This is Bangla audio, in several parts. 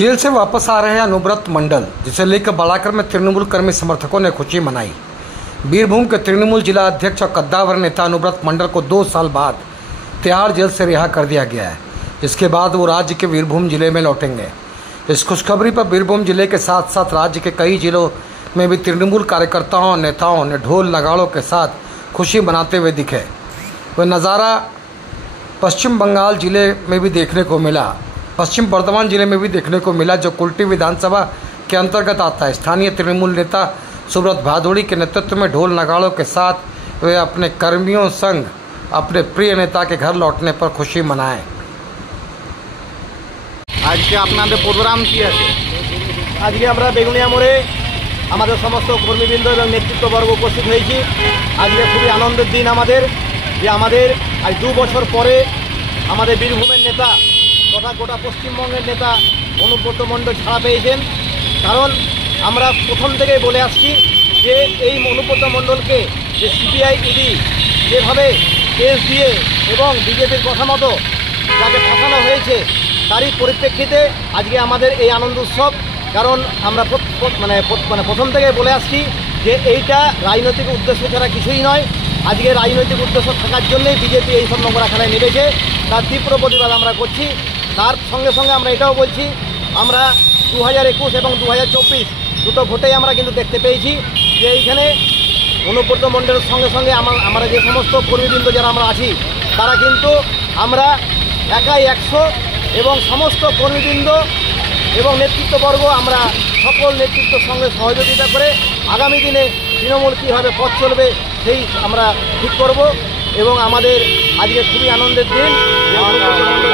जेल से वापस आ रहे अनुव्रत मंडल, जिसे लेकर बालाकर में तृणमूल कर्मी समर्थकों ने खुशी मनाई। बीरभूम के तृणमूल जिला अध्यक्ष और कद्दावर नेता अनुव्रत मंडल को 2 साल बाद तिहाड़ जेल से रिहा कर दिया गया है, जिसके बाद वो राज्य के बीरभूम जिले में लौटेंगे। इस खुशखबरी पर बीरभूम जिले के साथ साथ राज्य के कई जिलों में भी तृणमूल कार्यकर्ताओं और नेताओं ने ढोल नगाड़ों के साथ खुशी मनाते हुए दिखे। वह नज़ारा पश्चिम बंगाल जिले में भी देखने को मिला, पश्चिम बर्धमान जिले में भी देखने को मिला, जो कुल्टी विधानसभा के अंतर्गत आता है। स्थानीय तृणमूल नेता सुब्रत भादुड़ी के नेतृत्व में ढोल नगाड़ों के साथ वे अपने कर्मियों संग अपने प्रिय नेता के घर लौटने पर खुशी मनाएं। आज के আপনাদের প্রোগ্রাম কি আছে? আজকে আমরা বেগুনিয়া মোড়ে আমাদের সমস্ত কর্মীবৃন্দ এবং নেতৃত্ববর্গ উপস্থিত হয়েছি। আজকে খুবই আনন্দের দিন আমাদের, যে আমাদের আজ 2 বছর পরে আমাদের বীরভূমের নেতা তথা গোটা পশ্চিমবঙ্গের নেতা অনুব্রত মণ্ডল ছাড়া পেয়েছেন। কারণ আমরা প্রথম থেকেই বলে আসছি যে এই অনুব্রত মণ্ডলকে যে সিবিআই ইডি যেভাবে কেস দিয়ে এবং বিজেপির কথা মতো যাকে ফাঁসানো হয়েছে, তারই পরিপ্রেক্ষিতে আজকে আমাদের এই আনন্দ উৎসব। কারণ আমরা প্রথম থেকে বলে আসছি যে এইটা রাজনৈতিক উদ্দেশ্য ছাড়া কিছুই নয়। আজকে রাজনৈতিক উদ্দেশ্য থাকার জন্যই বিজেপি এই সব নোংরা খেলায় নেমেছে, তার তীব্র প্রতিবাদ আমরা করছি। তার সঙ্গে সঙ্গে আমরা এটাও বলছি, আমরা 2021 এবং 2024 দুটো ভোটেই আমরা কিন্তু দেখতে পেয়েছি যে এইখানে অনুব্রত মণ্ডলের সঙ্গে সঙ্গে আমরা যে সমস্ত কর্মীবৃন্দ যারা আমরা আছি, তারা কিন্তু আমরা একাই 100 এবং সমস্ত কর্মীবৃন্দ এবং নেতৃত্ববর্গ আমরা সকল নেতৃত্বের সঙ্গে সহযোগিতা করে আগামী দিনে তৃণমূল কীভাবে পথ চলবে সেই আমরা ঠিক করব। এবং আমাদের আজকে খুবই আনন্দের দিন,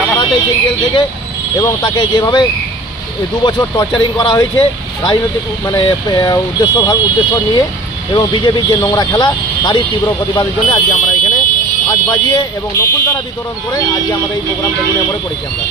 ছাড়া পেয়েছে জেল থেকে, এবং তাকে যেভাবে 2 বছর টর্চারিং করা হয়েছে রাজনৈতিক উদ্দেশ্য নিয়ে এবং বিজেপির যে নোংরা খেলা, তারই তীব্র প্রতিবাদের জন্য আজকে আমরা এখানে আগ বাজিয়ে এবং নকুলদানা বিতরণ করে আজকে আমাদের এই প্রোগ্রাম বেগুনিয়া মোড়ে করেছি আমরা।